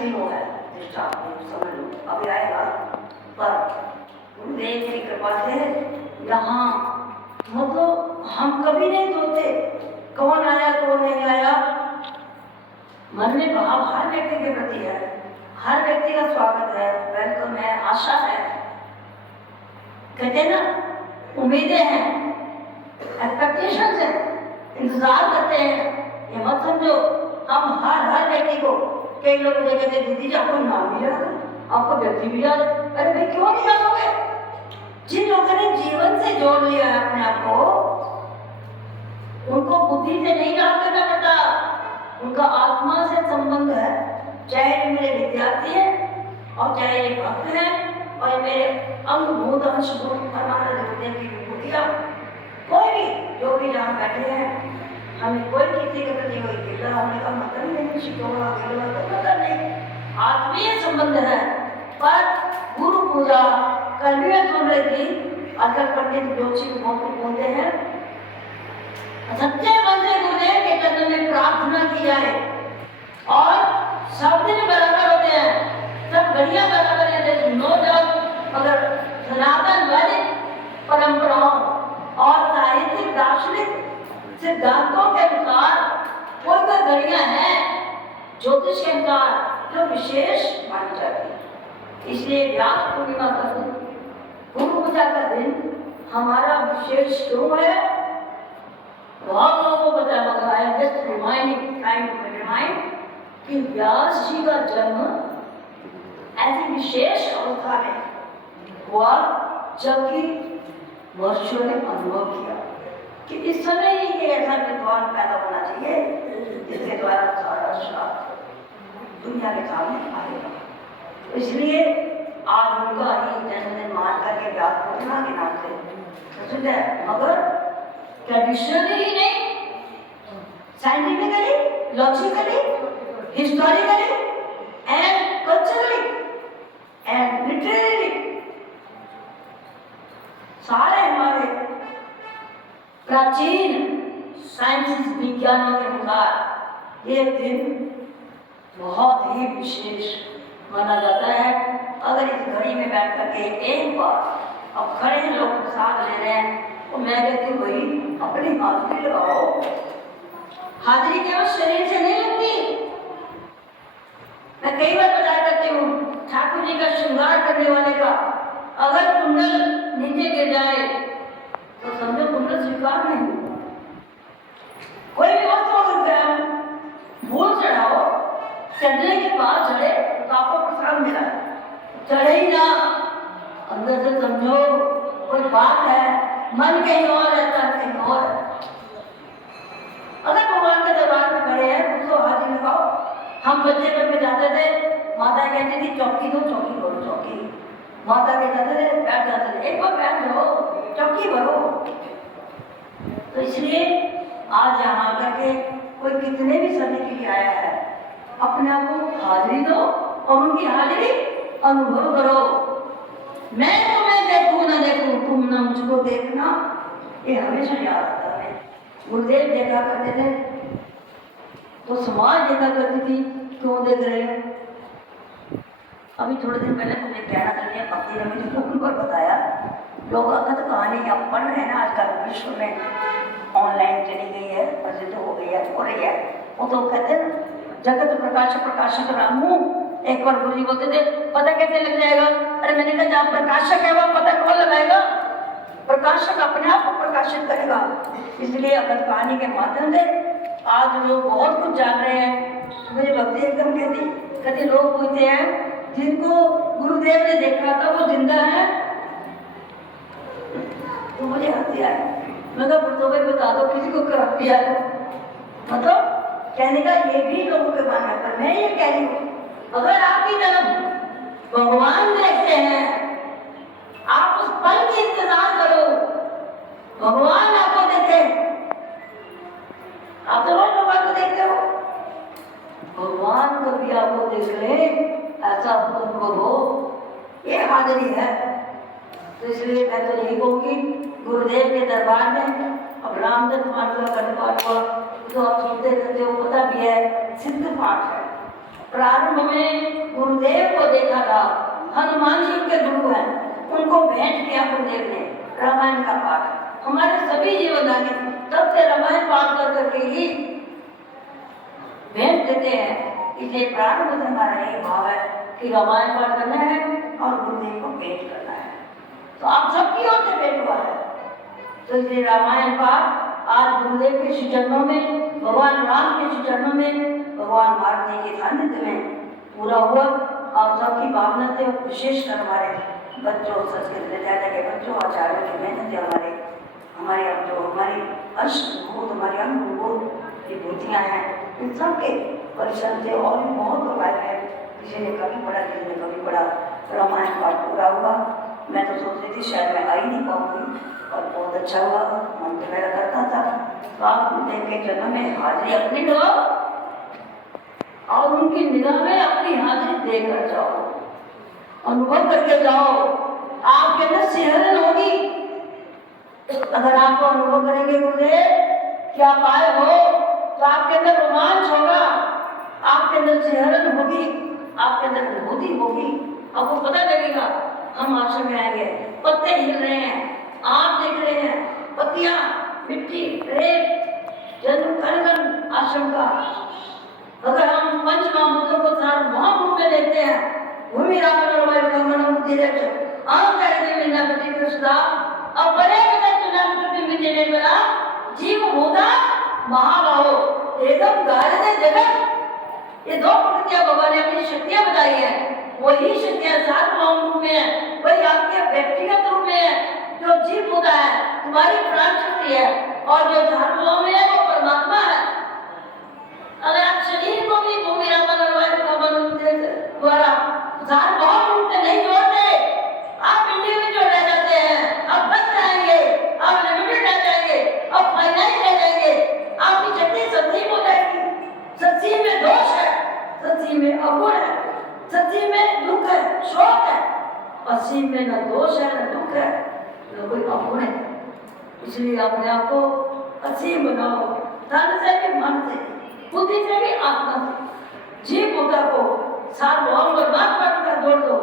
भी वो है दृष्टांत, समझ लो अभी आएगा। पर गुरुदेव की कृपा से यहाँ मतलब हम कभी नहीं सोचते कौन आया कौन नहीं आया। मन में भाव हर व्यक्ति के प्रति है, हर व्यक्ति का स्वागत है, वेलकम है, आशा है, कहते ना उम्मीदें हैं, एक्सपेक्टेशंस है, इंतजार करते हैं। ये मत समझो हम हर व्यक्ति को, कई लोग मुझे कहते दीदी जी आपको नाम भी याद है, आपको व्यक्ति भी याद है। अरे भाई क्यों नहीं याद होगे? जिन लोगों ने जीवन से जोड़ लिया है अपने आप को, उनको बुद्धि से नहीं याद करना पड़ता, उनका आत्मा से संबंध है। चाहे मेरे विद्यार्थी हैं और चाहे ये भक्त हैं और मेरे अंगभूत अंश हमारा गुरुदेव की विभूतियाँ, कोई भी जो भी जहाँ बैठे हैं, हमें कोई किसी के प्रति कोई गिला होने का मतलब नहीं, शिकवा गिला का मतलब नहीं, आत्मीय संबंध है। पर गुरु पूजा कल भी मैं सुन रही थी, अगर पंडित जोशी बहुत बोलते हैं सच्चे मन से गुरुदेव के चरण में प्रार्थना की जाए और सब दिन बराबर होते हैं, सब घड़ियां बराबर है, नो डाउट। मगर सनातन वैदिक परंपराओं और साहित्यिक दार्शनिक सिद्धांतों के अनुसार कोई घड़ियां हैं ज्योतिष के अनुसार जो विशेष मानी जाती है। इसलिए व्यास पूर्णिमा का दिन, गुरु पूजा का दिन हमारा विशेष क्यों है? बहुत लोगों को पता है, मगर I am just reminding, time to remind कि व्यास जी का जन्म ऐसी विशेष अवस्था में हुआ जबकि वर्षों ने अनुभव किया कि इस समय ही ये ऐसा विद्वान पैदा होना चाहिए जिसके द्वारा सारा शास्त्र दुनिया के सामने आएगा। इसलिए आज उनका ही जन्मदिन मान करके व्यास पूर्णिमा के नाम से प्रसिद्ध है। मगर ट्रेडिशनली ही नहीं, scientifically, logically, historically and culturally and literary सारे हमारे प्राचीन साइंस विज्ञानों के अनुसार ये दिन बहुत ही विशेष माना जाता है। अगर इस घड़ी में बैठ करके एक बार अब खड़े लोग साथ ले रहे हैं तो मैं कहती हूँ भाई अपनी हाजिरी लगाओ। हाजिरी केवल शरीर से नहीं लगती। मैं कई बार बताया करती हूँ ठाकुर जी का श्रृंगार करने वाले का अगर कुंडल नीचे गिर जाए तो समझो कुंडल स्वीकार नहीं। कोई भी वस्तु अगर फूल चढ़ाओ, चढ़ने के बाद चढ़े तो आपको प्रसाद मिला, चढ़े ही ना अंदर से समझो कोई बात है, मन कहीं और रहता है, कहीं और है। अगर भगवान के दरबार में खड़े हैं तो हाजिरी लगाओ। हम बच्चे में जाते थे, माता कहती थी चौकी दो, चौकी भरो, चौकी। माता के जाते थे, बैठ जाते थे, एक बार बैठ जाओ, चौकी भरो। तो इसलिए आज यहाँ आकर के कोई कितने भी समय के लिए आया है, अपने आप को हाजिरी दो और उनकी हाजिरी अनुभव करो। मैं तुम्हें देखूं ना देखूं, तुम ना मुझको देखना, ये हमेशा याद आता है। गुरुदेव देखा करते थे तो समाज देखा करती थी, क्यों देख रहे हैं? अभी थोड़े दिन पहले मुझे कहना चाहिए, भक्ति ने मुझे फोन पर बताया, लोग अकथ कहानी अब पढ़ रहे हैं ना, आजकल विश्व में ऑनलाइन चली गई है, प्रसिद्ध हो गई है, हो रही है। वो तो कहते हैं जगत प्रकाश प्रकाशक रामू, एक बार गुरु जी बोलते थे पता कैसे लग जाएगा? अरे मैंने कहा जहाँ प्रकाशक है वहाँ पता कौन लगाएगा? प्रकाशक अपने आप को प्रकाशित करेगा। इसलिए अकथ कहानी के माध्यम से आज लोग बहुत कुछ जान रहे हैं। मुझे भक्ति एकदम कहती लोग पूछते हैं जिनको गुरुदेव ने देखा था वो जिंदा है, तो मुझे हंसी आई। मतलब तो भाई बता दो किसी को कर दिया तो मतलब कहने का ये भी लोगों के मन है। पर मैं ये कह रही हूँ अगर आपकी तरफ भगवान देखते हैं, आप उस पल की इंतजार करो, भगवान आपको देखे। आप तो रोज भगवान को देखते हो, भगवान कभी आपको देख ले ऐसा अनुभव हो, ये हाजिरी है। तो इसलिए मैं तो यही कहूँगी गुरुदेव के दरबार में अब रामचंद्र मानवा करने वाला तो आप सुनते रहते हो, पता भी है सिद्ध पाठ है। प्रारंभ में गुरुदेव को देखा था, हनुमान जी के गुरु हैं, उनको भेंट किया गुरुदेव ने रामायण का पाठ। हमारे सभी जीवनदानी तब से रामायण पाठ कर करके ही भेंट देते हैं। इसलिए प्रारंभ से हमारा यही भाव है कि रामायण पाठ करना है और गुरुदेव को भेंट करना है। तो आप सबकी ओर से भेंट हुआ है, तो इसलिए रामायण पाठ आज गुरुदेव के श्री चरणों में, भगवान राम के श्री चरणों में, भगवान भारती के सानिध्य में पूरा हुआ। आप सबकी भावना से, विशेषकर हमारे बच्चों, संस्कृत विद्यालय के बच्चों, आचार्यों की मेहनत से हमारे अब जो हमारी अष्टभूत, हमारी अंगभूत विभूतियाँ हैं, इन सब के परिश्रम से और भी बहुत लोग आए हैं। किसी ने कभी पढ़ा, किसी ने कभी पढ़ा, रामायण पाठ पूरा हुआ। मैं तो सोच रही थी शायद मैं आ ही नहीं पाऊंगी, और बहुत अच्छा हुआ। मन तो मेरा करता था तो आप गुरुदेव के जन्म में हाजिरी अपनी लो और उनकी निगाह में अपनी हाजिरी देकर जाओ, अनुभव करके जाओ। आपके अंदर सिहरन होगी। अगर आपको अनुभव करेंगे गुरुदेव क्या पाए हो, तो आपके अंदर रोमांच होगा, आपके अंदर सिहरन होगी, आपके अंदर अनुभूति होगी। आपको पता लगेगा हम आश्रम में आएंगे, पत्ते हिल रहे हैं, आप देख रहे हैं, पत्तियां, मिट्टी, रेत, जन्म कण आश्रम का। अगर हम पंच महाभूतों को सार्वभौम रूप में देखते हैं, भूमि रावण मन बुद्धि जीव भूता महाबाहो एकदम गायने जगत। ये दो प्रकृतियां भगवान ने अपनी शक्तियां बताई है, वही शक्तियां सार्वभौम रूप में है, वही आपके व्यक्तिगत रूप में है। जो जीव होता है तुम्हारी प्राण शक्ति है, और जो सार्वभौम है वो परमात्मा है। अगर आप शरीर को भी भूमि द्वारा सार्वभौम रूप में नहीं जोड़ते, आप इंडिविजुअल रह जाते हैं, आप बच जाएंगे, आप लिमिटेड रह जाएंगे, आप फाइनाइट रह जाएंगे, आपकी शक्ति सजीव हो जाएगी। सजीव में दोष है, सजीव में अगुण है, सजीव में दुख है, शोक है। असीम में न दोष है न दुख है, न कोई अगुण है। इसलिए अपने आप को असीम बनाओ, तन से भी, मन से, बुद्धि से भी, आत्मा से। जीव बुद्धा को सार्वभौम परमात्मा का जोड़ दो,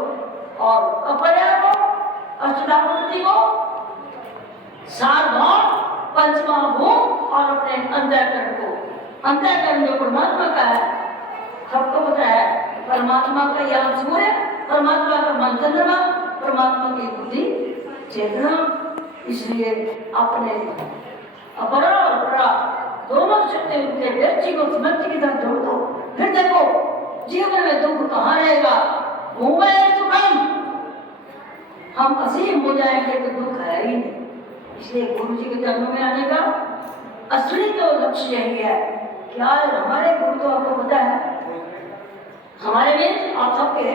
और अपने को, अष्टधातु को सार्वभौम पंचमहाभूत और अपने अंतःकरण को, अंतःकरण जो परमात्मा का है, सबको पता है परमात्मा का यह सूर्य, परमात्मा का मन चंद्रमा, परमात्मा की बुद्धि चेतना। इसलिए अपने अपरा और परा दोनों शक्ति के व्यक्ति को समझ के साथ जोड़ दो। फिर देखो जीवन में दुख कहाँ रहेगा, भूमे सुखम। हम असीम हो जाएंगे तो दुख है ही नहीं। इसलिए गुरु जी के चरणों में आने का असली तो लक्ष्य यही है। क्या हमारे गुरु तो आपको पता है, हमारे में आप सबके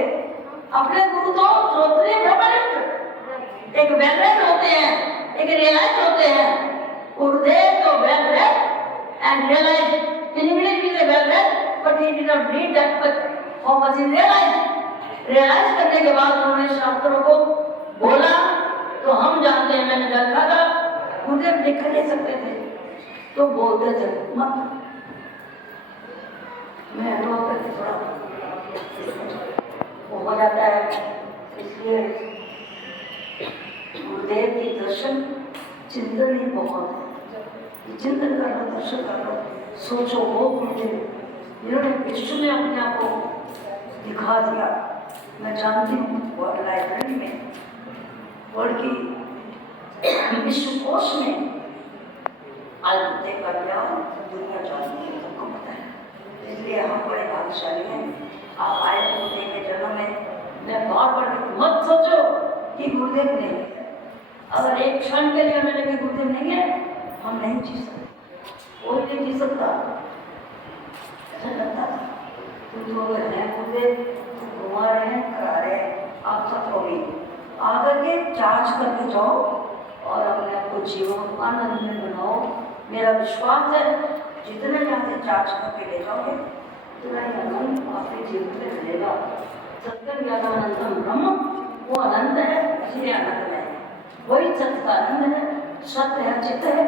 अपने गुरु तो श्रोत्रिय ब्रह्मनिष्ठ, एक वेलरेड होते हैं, एक रियलाइज होते हैं। गुरुदेव तो वेलरेड and realize in English we say well read, but he did not read that, but how much he realized. realize करने के बाद उन्होंने शास्त्रों को बोला, तो हम जानते हैं। मैंने देखा था गुरुदेव लिख नहीं सकते थे तो बोलते थे मत, मैं अनुभव करके थोड़ा वो हो जाता है। इसलिए गुरुदेव की दर्शन चिंतन ही बहुत है। चिंतन करना, दर्शन करना, सोचो वो गुरुदेव इन्होंने विश्व में अपने आप को दिखा दिया। मैं जानती हूँ वर्ल्ड लाइब्रेरी में, वर्ल्ड की विश्वकोश में आज बुद्ध कर लिया, दुनिया जानती है, तुमको पता है। इसलिए हम बड़े भाग्यशाली हैं। आप आए गुरुदेव के जन्म में। मैं बार बार मत सोचो कि गुरुदेव नहीं है। अगर एक क्षण के लिए हमें लगे गुरुदेव नहीं है, हम नहीं जी सकते, कोई नहीं जी सकता। ऐसा लगता था तुम लोग हैं गुरुदेव, घुमा रहे हैं, करा रहे हैं, आप सब होगी आकर के चार्ज करके जाओ और अपने आप को जीवन आनंद में बनाओ। मेरा विश्वास है जितने यहाँ से चार्ज करके ले जाओगे उतना ही आनंद आपके जीवन में मिलेगा। सत्य ज्ञानानंदम ब्रह्म, वो अनंत है, इसलिए आनंद है, वही सत्य का आनंद है। सत्य है, चित्त है,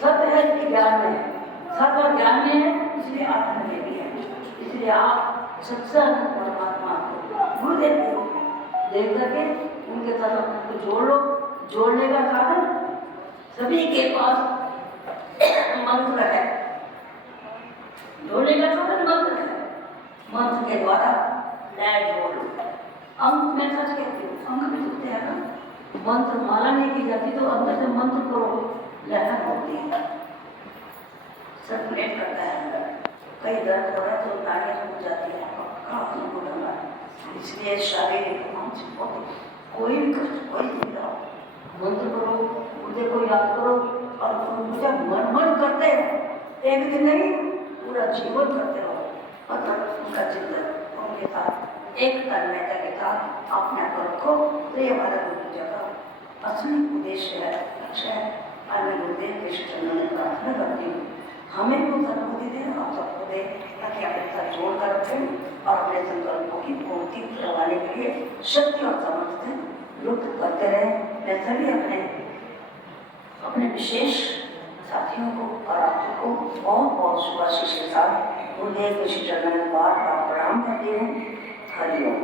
सत्य है ज्ञान में है, सत्य ज्ञान में है, इसलिए आनंद में भी है। इसलिए आप सच्चानंद परमात्मा को गुरुदेव के रूप में देख करके उनके साथ अपने को जोड़ लो। जोड़ने का साधन सभी के पास मंत्र है। जोड़ने का साधन मंत्र है। मंत्र के द्वारा लय जोड़ लो। अंक मैं सच कहती हूँ, अंक भी होते हैं ना। मंत्र माला नहीं की जाती तो अंदर से मंत्र करो, लहर होती है, सर्कुलेट करता है अंदर। कई दर्द हो रहा है तो नाड़ियाँ टूट जाती है, इसलिए शारीरिक मानसिक भौतिक कोई भी कष्ट, कोई चिंता हो, मंत्र करो, मुझे को याद करो और मुझे मन करते रहो। एक दिन नहीं, पूरा जीवन करते रहो। मतलब उनका चिंतन उनके साथ एक तन्मयता के साथ अपने आप रखो। तो ये हमारा गुरु पूजा का असली उद्देश्य है, लक्ष्य है। और मैं गुरुदेव के चरणों में प्रार्थना करती हूँ हमें भी सद्बुद्धि दें, आप सबको दें, ताकि अपने साथ जोड़ कर रखें और अपने संकल्पों की पूर्ति करवाने के लिए शक्ति और सामर्थ्य युक्त करते रहें। मैं सभी अपने विशेष साथियों को और आपको बहुत बहुत शुभाशीष के साथ गुरुदेव के चरणों में बार बार प्रणाम करती हूँ। हरि ओम।